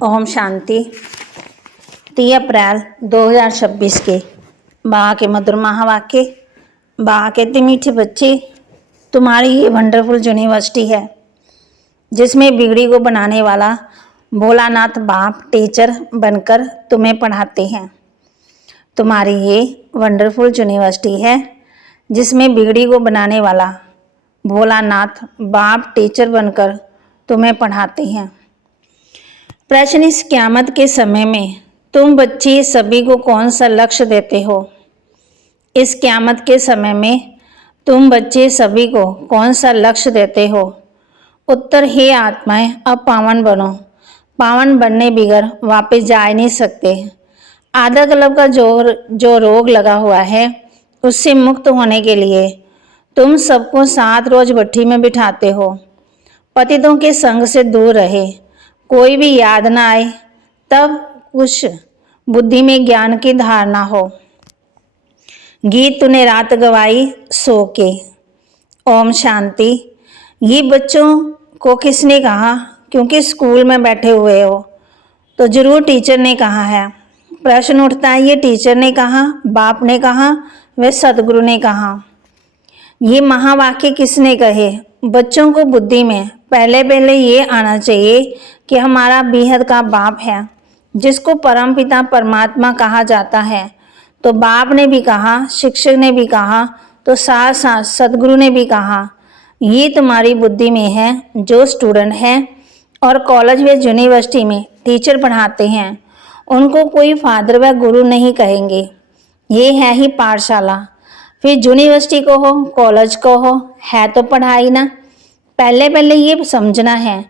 ओम शांति। 3 अप्रैल 2026 के बाबा के मधुर महावाक्य। बाबा कहते, मीठे बच्चे, तुम्हारी ये वंडरफुल यूनिवर्सिटी है जिसमें बिगड़ी को बनाने वाला भोलानाथ बाप टीचर बनकर तुम्हें पढ़ाते हैं। तुम्हारी ये वंडरफुल यूनिवर्सिटी है जिसमें बिगड़ी को बनाने वाला भोलानाथ बाप टीचर बनकर तुम्हें पढ़ाते हैं। प्रश्न, इस क़यामत के समय में तुम बच्चे सभी को कौन सा लक्ष्य देते हो? इस क़यामत के समय में तुम बच्चे सभी को कौन सा लक्ष्य देते हो? उत्तर, हे आत्माएं, अब पावन बनो। पावन बनने बिगर वापस जा ही नहीं सकते। आधा कल्प का जो रोग लगा हुआ है उससे मुक्त होने के लिए तुम सबको 7 रोज भट्ठी में बिठाते हो। पतितों के संग से दूर रहे, कोई भी याद ना आए, तब कुछ बुद्धि में ज्ञान की धारणा हो। गीत तूने रात गवाई सो के। ओम शांति। ये बच्चों को किसने कहा? क्योंकि स्कूल में बैठे हुए हो तो जरूर टीचर ने कहा है। प्रश्न उठता है, ये टीचर ने कहा, बाप ने कहा, व सदगुरु ने कहा? ये महावाक्य किसने कहे? बच्चों को बुद्धि में पहले ये आना चाहिए कि हमारा बेहद का बाप है जिसको परमपिता परमात्मा कहा जाता है। तो बाप ने भी कहा, शिक्षक ने भी कहा, तो साथ साथ सदगुरु ने भी कहा। ये तुम्हारी बुद्धि में है। जो स्टूडेंट हैं और कॉलेज व यूनिवर्सिटी में टीचर पढ़ाते हैं उनको कोई फादर व गुरु नहीं कहेंगे। ये है ही पाठशाला। फिर यूनिवर्सिटी को हो, कॉलेज को हो, है तो पढ़ाई ना। पहले ये समझना है,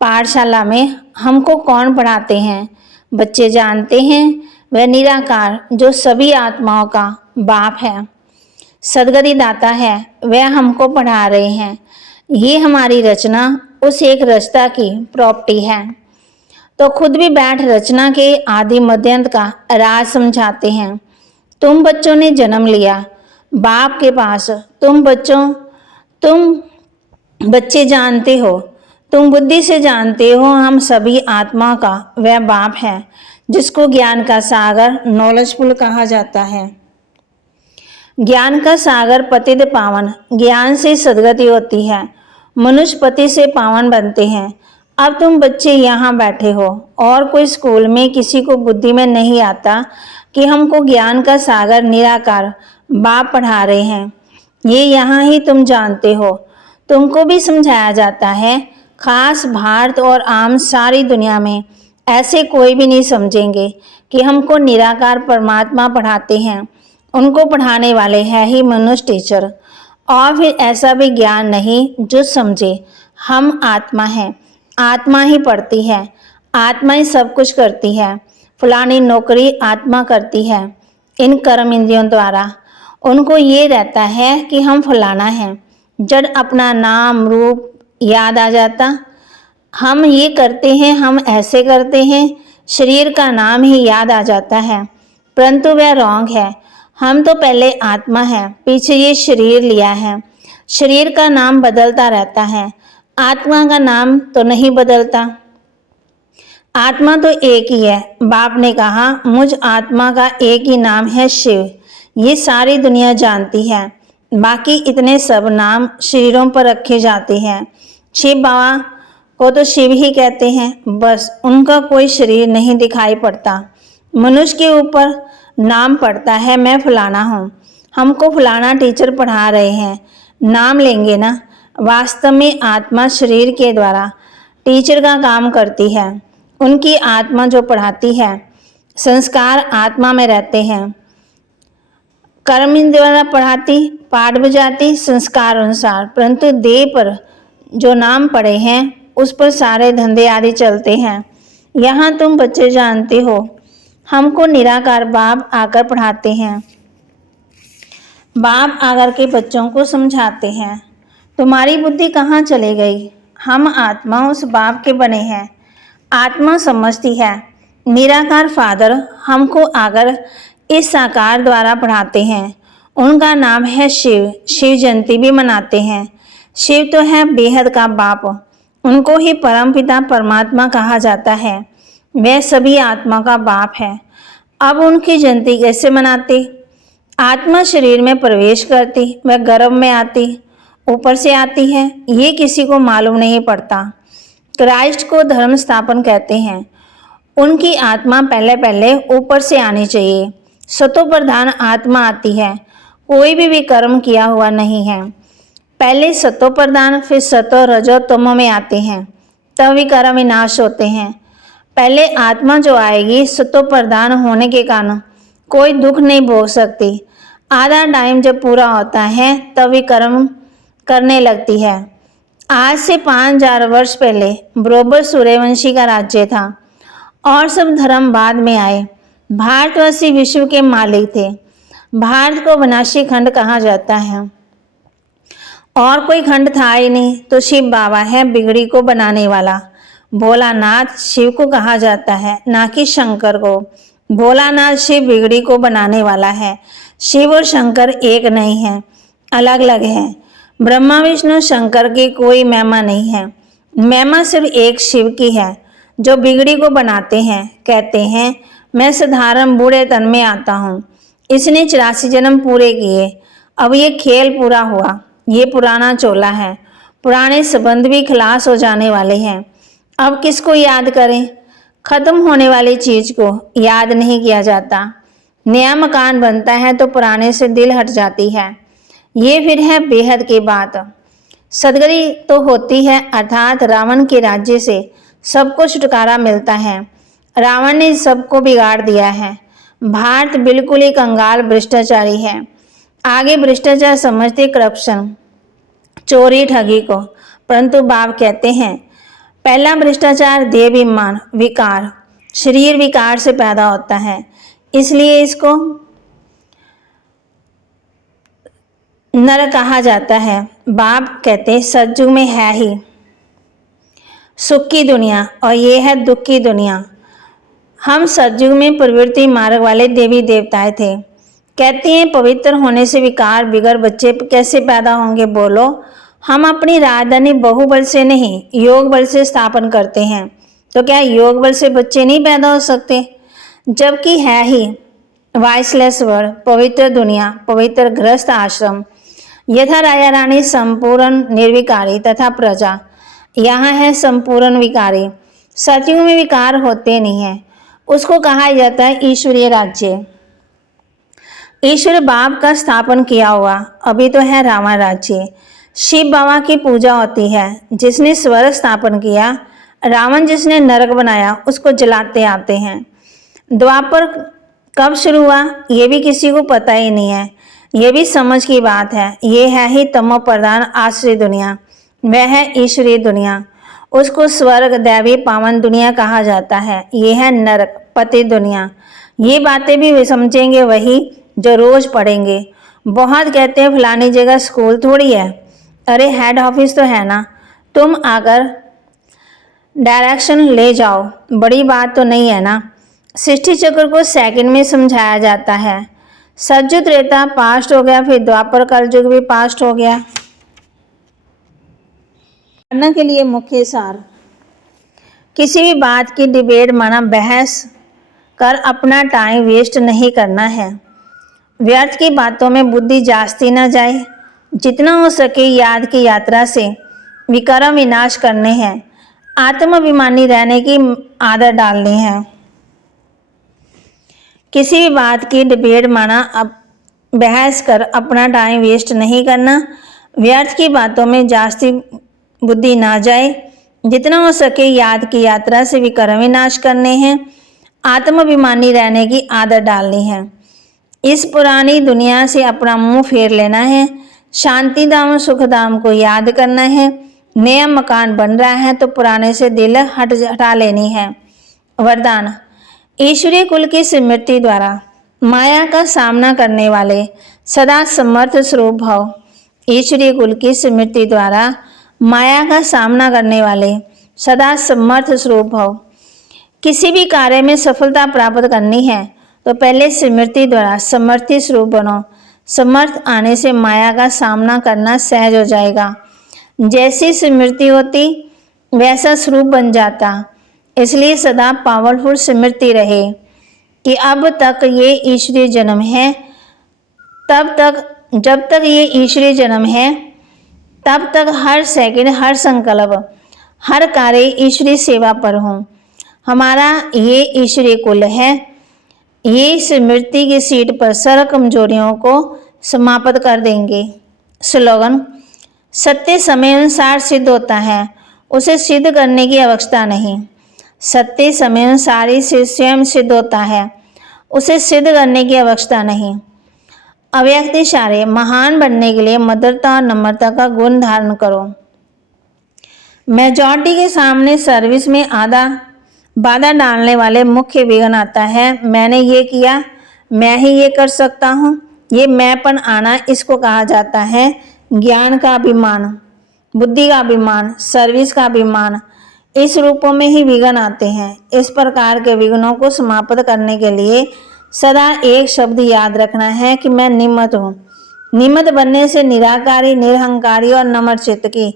पाठशाला में हमको कौन पढ़ाते हैं? बच्चे जानते हैं वह निराकार जो सभी आत्माओं का बाप है, सदगति दाता है, वह हमको पढ़ा रहे हैं। ये हमारी रचना उस एक रचना की प्रॉपर्टी है। तो खुद भी बैठ रचना के आदि मध्यांत का राज समझाते हैं। तुम बच्चों ने जन्म लिया बाप के पास। तुम बच्चे जानते हो, तुम बुद्धि से जानते हो, हम सभी आत्मा का वह बाप है जिसको ज्ञान का सागर नॉलेजफुल कहा जाता है। ज्ञान का सागर पतित पावन, ज्ञान से सदगति होती है। मनुष्य पति से पावन बनते हैं। अब तुम बच्चे यहाँ बैठे हो और कोई स्कूल में किसी को बुद्धि में नहीं आता कि हमको ज्ञान का सागर निराकार बाप पढ़ा रहे हैं। ये यहाँ ही तुम जानते हो। तुमको भी समझाया जाता है। खास भारत और आम सारी दुनिया में ऐसे कोई भी नहीं समझेंगे कि हमको निराकार परमात्मा पढ़ाते हैं। उनको पढ़ाने वाले हैं ही मनुष्य टीचर। और फिर ऐसा भी ज्ञान नहीं जो समझे हम आत्मा हैं। आत्मा ही पढ़ती है, आत्मा ही सब कुछ करती है। फलानी नौकरी आत्मा करती है इन कर्म इंद्रियों द्वारा। उनको ये रहता है कि हम फलाना हैं। जब अपना नाम रूप याद आ जाता, हम ये करते हैं, हम ऐसे करते हैं, शरीर का नाम ही याद आ जाता है। परंतु वह रॉन्ग है। हम तो पहले आत्मा है, पीछे ये शरीर लिया है। शरीर का नाम बदलता रहता है, आत्मा का नाम तो नहीं बदलता। आत्मा तो एक ही है। बाप ने कहा, मुझ आत्मा का एक ही नाम है शिव। ये सारी दुनिया जानती है। बाकी इतने सब नाम शरीरों पर रखे जाते हैं। शिव बाबा को तो शिव ही कहते हैं, बस उनका कोई शरीर नहीं दिखाई पड़ता। मनुष्य के ऊपर नाम पड़ता है, मैं फलाना हूँ, हमको फलाना टीचर पढ़ा रहे हैं, नाम लेंगे ना। वास्तव में आत्मा शरीर के द्वारा टीचर का काम करती है। उनकी आत्मा जो पढ़ाती है, संस्कार आत्मा में रहते हैं। कर्म द्वारा पढ़ाती, पाठ बजाती, संस्कार अनुसार। परंतु देह पर जो नाम पड़े हैं उस पर सारे धंधे आदि चलते हैं। यहाँ तुम बच्चे जानते हो, हमको निराकार बाप आकर पढ़ाते हैं। बाप आकर के बच्चों को समझाते हैं। तुम्हारी बुद्धि कहाँ चली गई? हम आत्मा उस बाप के बने हैं। आत्मा समझती है। निराकार फादर हमको आकर इस साकार द्वारा पढ़ाते हैं। उनका नाम है शिव। शिव जयंती भी मनाते हैं। शिव तो है बेहद का बाप। उनको ही परमपिता परमात्मा कहा जाता है। वह सभी आत्मा का बाप है। अब उनकी जयंती कैसे मनाते? आत्मा शरीर में प्रवेश करती, वह गर्भ में आती, ऊपर से आती है, ये किसी को मालूम नहीं पड़ता। क्राइस्ट को धर्म स्थापन कहते हैं। उनकी आत्मा पहले पहले ऊपर से आनी चाहिए। सतो प्रधान आत्मा आती है, कोई भी कर्म किया हुआ नहीं है। पहले सतो प्रधान, फिर सतो रजो तमो में आते हैं, तब विकार विनाश होते हैं। पहले आत्मा जो आएगी सतो प्रधान होने के कारण कोई दुख नहीं भोग सकती। आधा टाइम जब पूरा होता है तब भी कर्म करने लगती है। आज से 5000 वर्ष पहले बरोबर सूर्यवंशी का राज्य था और सब धर्म बाद में आए। भारतवासी विश्व के मालिक थे। भारत को विनाशी खंड कहा जाता है और कोई खंड था ही नहीं, तो शिव बाबा है बिगड़ी को बनाने वाला। भोलानाथ शिव को कहा जाता है, ना कि शंकर को। भोलानाथ शिव बिगड़ी को बनाने वाला है। शिव और शंकर एक नहीं है, अलग अलग हैं। ब्रह्मा विष्णु शंकर की कोई महिमा नहीं है, महिमा सिर्फ एक शिव की है जो बिगड़ी को बनाते हैं। कहते हैं मैं साधारण बूढ़े तन में आता हूँ, इसने 84 जन्म पूरे किए, अब ये खेल पूरा हुआ। ये पुराना चोला है, पुराने संबंध भी खलास हो जाने वाले हैं। अब किसको याद करें? खत्म होने वाली चीज को याद नहीं किया जाता। नया मकान बनता है तो पुराने से दिल हट जाती है। ये फिर है बेहद की बात। सदगति तो होती है, अर्थात रावण के राज्य से सबको छुटकारा मिलता है। रावण ने सबको बिगाड़ दिया है। भारत बिल्कुल ही कंगाल भ्रष्टाचारी है। आगे भ्रष्टाचार समझते करप्शन, चोरी, ठगी को, परंतु बाप कहते हैं पहला भ्रष्टाचार देवाभिमान विकार, शरीर विकार से पैदा होता है, इसलिए इसको नर कहा जाता है। बाप कहते सतयुग में है ही सुख की दुनिया और ये है दुख की दुनिया। हम सतयुग में प्रवृत्ति मार्ग वाले देवी देवताएं थे। कहते हैं पवित्र होने से विकार बिगड़ बच्चे कैसे पैदा होंगे? बोलो, हम अपनी राजधानी बहुबल से नहीं योग बल से स्थापन करते हैं, तो क्या योग बल से बच्चे नहीं पैदा हो सकते? जबकि है ही वाइसलेस वर्ड, पवित्र दुनिया, पवित्र गृहस्थ आश्रम, यथा राजा रानी संपूर्ण निर्विकारी तथा प्रजा, यहाँ है संपूर्ण विकारी। सतयुग में विकार होते नहीं है, उसको कहा जाता है ईश्वरीय राज्य। ईश्वर बाप का स्थापन किया हुआ अभी तो है रावण राज्य। शिव बाबा की पूजा होती है, जिसने स्वर्ग स्थापन किया। रावण जिसने नरक बनाया उसको जलाते आते हैं। द्वापर कब शुरू हुआ ये भी किसी को पता ही नहीं है। ये भी समझ की बात है। ये है ही तमो प्रधान आश्रय दुनिया, वह है ईश्वरीय दुनिया। उसको स्वर्ग दैवी पावन दुनिया कहा जाता है। ये है नरक पति दुनिया। ये बातें भी समझेंगे वही जो रोज पढ़ेंगे। बहुत कहते हैं फलानी जगह स्कूल थोड़ी है, अरे हेड ऑफिस तो है ना, तुम अगर डायरेक्शन ले जाओ, बड़ी बात तो नहीं है ना। सृष्टि चक्र को सेकंड में समझाया जाता है। सतयुग त्रेता पास्ट हो गया, फिर द्वापर कलयुग भी पास्ट हो गया। करने के लिए मुख्य सार, किसी भी बात की डिबेट माना बहस कर अपना टाइम वेस्ट नहीं करना है। व्यर्थ की बातों में बुद्धि जास्ती ना जाए। जितना हो सके याद की यात्रा से विक्रम विनाश करने हैं। आत्माभिमानी रहने की आदत डालनी है। किसी भी बात की डिबेट माना अब बहस कर अपना टाइम वेस्ट नहीं करना। व्यर्थ की बातों में जास्ती बुद्धि ना जाए। जितना हो सके याद की यात्रा से विक्रम विनाश करने हैं। आत्माभिमानी रहने की आदत डालनी है। इस पुरानी दुनिया से अपना मुंह फेर लेना है। शांति धाम सुख धाम को याद करना है। नया मकान बन रहा है तो पुराने से दिल हटा लेनी है। वरदान, ईश्वरीय कुल की स्मृति द्वारा माया का सामना करने वाले सदा समर्थ स्वरूप भव। ईश्वरीय कुल की स्मृति द्वारा माया का सामना करने वाले सदा समर्थ स्वरूप भव। किसी भी कार्य में सफलता प्राप्त करनी है तो पहले स्मृति द्वारा समर्थी स्वरूप बनो। समर्थ आने से माया का सामना करना सहज हो जाएगा। जैसी स्मृति होती वैसा स्वरूप बन जाता। इसलिए सदा पावरफुल स्मृति रहे कि अब तक ये ईश्वरीय जन्म है, तब तक जब तक ये ईश्वरीय जन्म है तब तक हर सेकंड, हर संकल्प, हर कार्य ईश्वरीय सेवा पर हूँ। हमारा ये ईश्वरीय कुल है। ये स्मृति की सीट पर सर्व कमजोरियों को समाप्त कर देंगे। स्लोगन: सत्य समय अनुसार सिद्ध होता है, उसे सिद्ध करने की आवश्यकता नहीं। सत्य समय अनुसार ही स्वयं सिद्ध होता है, उसे सिद्ध करने की आवश्यकता नहीं। अव्यक्त इशारे: महान बनने के लिए मधुरता और नम्रता का गुण धारण करो। मेजॉरिटी के सामने सर्विस में बाधा डालने वाले मुख्य विघ्न आता है। मैंने ये किया, मैं ही ये कर सकता हूँ, ये मैंपन आना, इसको कहा जाता है ज्ञान का अभिमान, बुद्धि का अभिमान, सर्विस का अभिमान। इस रूपों में ही विघ्न आते हैं। इस प्रकार के विघ्नों को समाप्त करने के लिए सदा एक शब्द याद रखना है कि मैं निमित्त हूँ। निमित्त बनने से निराकारी, निरहंकारी और नम्रचित्त की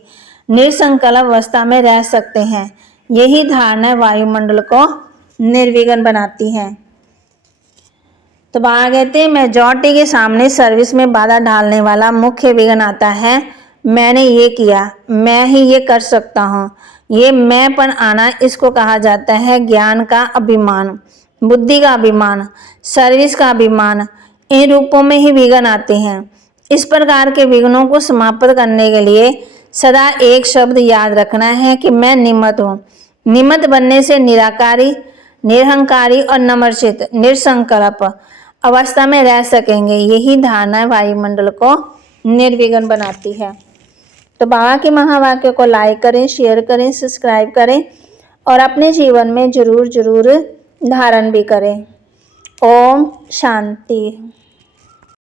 निसंकल्प अवस्था में रह सकते हैं। यही धारणा वायुमंडल को निर्विघ्न बनाती है। तो बाहर कहते हैं मेजॉरिटी के सामने सर्विस में बाधा डालने वाला मुख्य विघ्न आता है। मैंने ये किया, मैं ही ये कर सकता हूँ, ये मैंपन आना, इसको कहा जाता है ज्ञान का अभिमान, बुद्धि का अभिमान, सर्विस का अभिमान। इन रूपों में ही विघ्न आते हैं। इस प्रकार के विघ्नों को समाप्त करने के लिए सदा एक शब्द याद रखना है कि मैं निमित्त हूँ। निमित्त बनने से निराकारी, निरहंकारी और नम्रचित्त, निसंकल्प अवस्था में रह सकेंगे। यही धारणा वायुमंडल को निर्विघ्न बनाती है। तो बाबा के महावाक्य को लाइक करें, शेयर करें, सब्सक्राइब करें और अपने जीवन में जरूर धारण भी करें। ओम शांति।